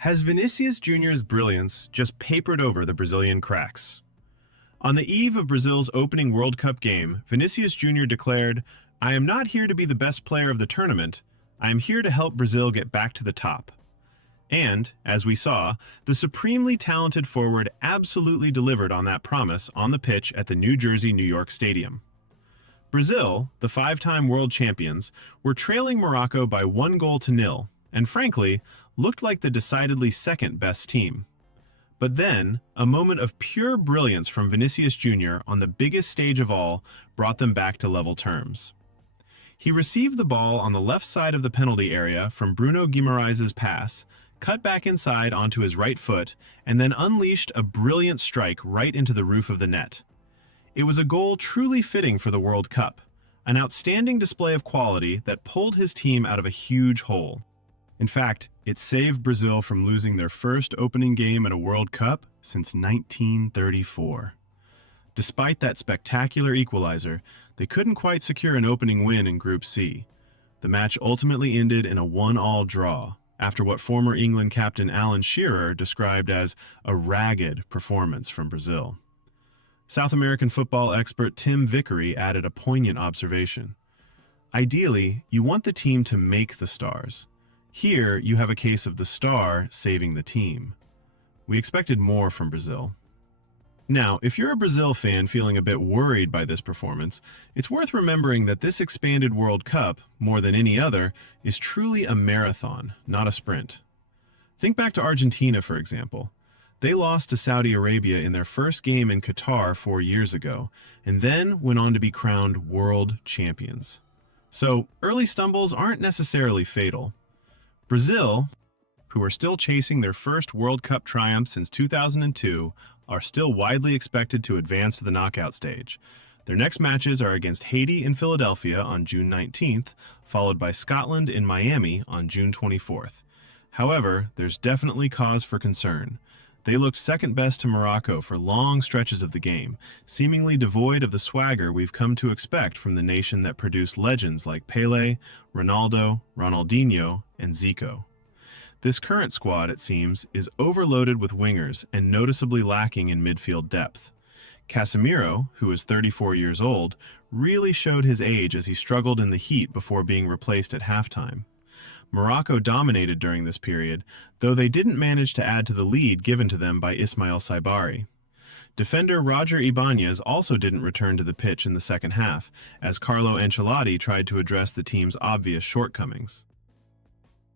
Has Vinicius Jr.'s brilliance just papered over the Brazilian cracks? On the eve of Brazil's opening World Cup game, Vinicius Jr. declared, "I am not here to be the best player of the tournament. I am here to help Brazil get back to the top." And, as we saw, the supremely talented forward absolutely delivered on that promise on the pitch at the New Jersey-New York Stadium. Brazil, the five-time world champions, were trailing Morocco by 1-0, and frankly, looked like the decidedly second-best team. But then, a moment of pure brilliance from Vinicius Jr. on the biggest stage of all brought them back to level terms. He received the ball on the left side of the penalty area from Bruno Guimaraes' pass, cut back inside onto his right foot, and then unleashed a brilliant strike right into the roof of the net. It was a goal truly fitting for the World Cup, an outstanding display of quality that pulled his team out of a huge hole. In fact, it saved Brazil from losing their first opening game at a World Cup since 1934. Despite that spectacular equalizer, they couldn't quite secure an opening win in Group C. The match ultimately ended in a 1-1 draw, after what former England captain Alan Shearer described as a ragged performance from Brazil. South American football expert Tim Vickery added a poignant observation. Ideally, you want the team to make the stars. Here, you have a case of the star saving the team. We expected more from Brazil. Now, if you're a Brazil fan feeling a bit worried by this performance, it's worth remembering that this expanded World Cup, more than any other, is truly a marathon, not a sprint. Think back to Argentina, for example. They lost to Saudi Arabia in their first game in Qatar 4 years ago, and then went on to be crowned world champions. So, early stumbles aren't necessarily fatal. Brazil, who are still chasing their first World Cup triumph since 2002, are still widely expected to advance to the knockout stage. Their next matches are against Haiti in Philadelphia on June 19th, followed by Scotland in Miami on June 24th. However, there's definitely cause for concern. They looked second best to Morocco for long stretches of the game, seemingly devoid of the swagger we've come to expect from the nation that produced legends like Pelé, Ronaldo, Ronaldinho, and Zico. This current squad, it seems, is overloaded with wingers and noticeably lacking in midfield depth. Casemiro, who is 34 years old, really showed his age as he struggled in the heat before being replaced at halftime. Morocco dominated during this period, though they didn't manage to add to the lead given to them by Ismail Saibari. Defender Roger Ibanez also didn't return to the pitch in the second half, as Carlo Ancelotti tried to address the team's obvious shortcomings.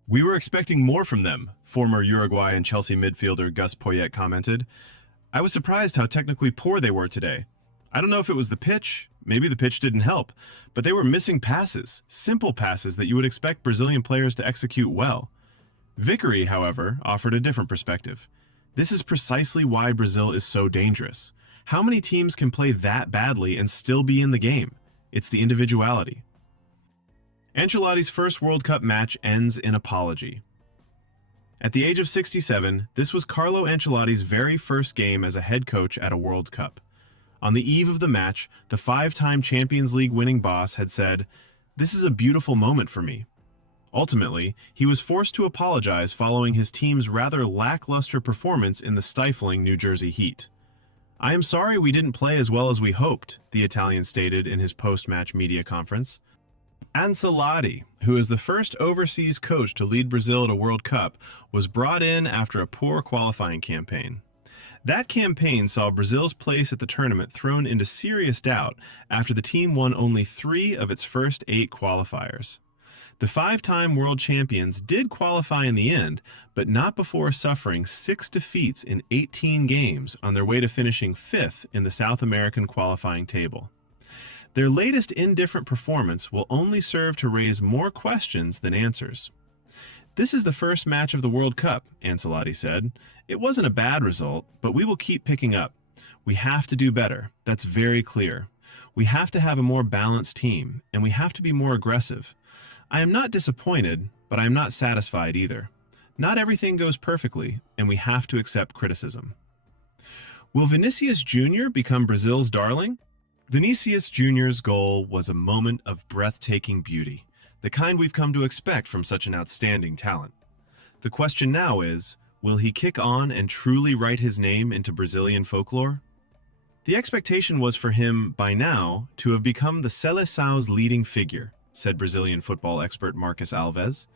"We were expecting more from them," former Uruguay and Chelsea midfielder Gus Poyet commented. "I was surprised how technically poor they were today. I don't know if it was the pitch, maybe the pitch didn't help, but they were missing passes, simple passes that you would expect Brazilian players to execute well." Vickery, however, offered a different perspective. "This is precisely why Brazil is so dangerous. How many teams can play that badly and still be in the game? It's the individuality." Ancelotti's first World Cup match ends in apology. At the age of 67, this was Carlo Ancelotti's very first game as a head coach at a World Cup. On the eve of the match, the five-time Champions League winning boss had said, "This is a beautiful moment for me." Ultimately, he was forced to apologize following his team's rather lackluster performance in the stifling New Jersey heat. "I am sorry we didn't play as well as we hoped," the Italian stated in his post-match media conference. Ancelotti, who is the first overseas coach to lead Brazil at a World Cup, was brought in after a poor qualifying campaign. That campaign saw Brazil's place at the tournament thrown into serious doubt after the team won only 3 of its first 8 qualifiers. The five-time world champions did qualify in the end, but not before suffering 6 defeats in 18 games on their way to finishing 5th in the South American qualifying table. Their latest indifferent performance will only serve to raise more questions than answers. "This is the first match of the World Cup," Ancelotti said. "It wasn't a bad result, but we will keep picking up. We have to do better. That's very clear. We have to have a more balanced team, and we have to be more aggressive. I am not disappointed, but I am not satisfied either. Not everything goes perfectly, and we have to accept criticism." Will Vinicius Jr. become Brazil's darling? Vinicius Jr.'s goal was a moment of breathtaking beauty, the kind we've come to expect from such an outstanding talent. The question now is, Will he kick on and truly write his name into Brazilian folklore? The expectation was for him, by now, to have become the Seleção's leading figure, said Brazilian football expert Marcus Alves.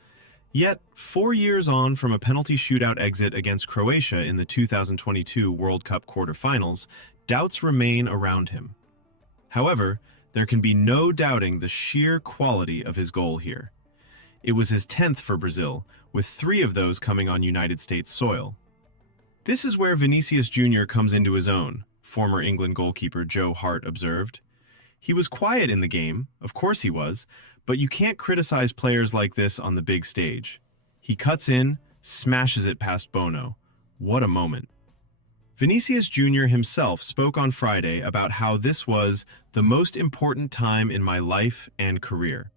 Yet, 4 years on from a penalty shootout exit against Croatia in the 2022 World Cup quarterfinals, doubts remain around him. However, there can be no doubting the sheer quality of his goal here. It was his 10th for Brazil, with 3 of those coming on United States soil. This is where Vinicius Jr. comes into his own, former England goalkeeper Joe Hart observed. He was quiet in the game, of course he was, but you can't criticize players like this on the big stage. He cuts in, smashes it past Bono. What a moment. Vinicius Jr. himself spoke on Friday about how this was the most important time in my life and career.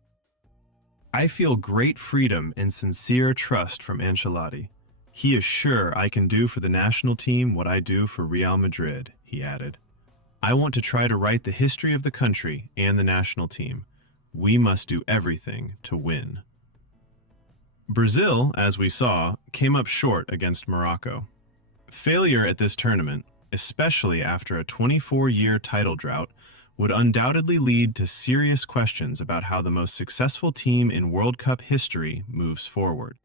I feel great freedom and sincere trust from Ancelotti. He is sure I can do for the national team what I do for Real Madrid, he added. I want to try to write the history of the country and the national team. We must do everything to win. Brazil, as we saw, came up short against Morocco. Failure at this tournament, especially after a 24-year title drought, would undoubtedly lead to serious questions about how the most successful team in World Cup history moves forward.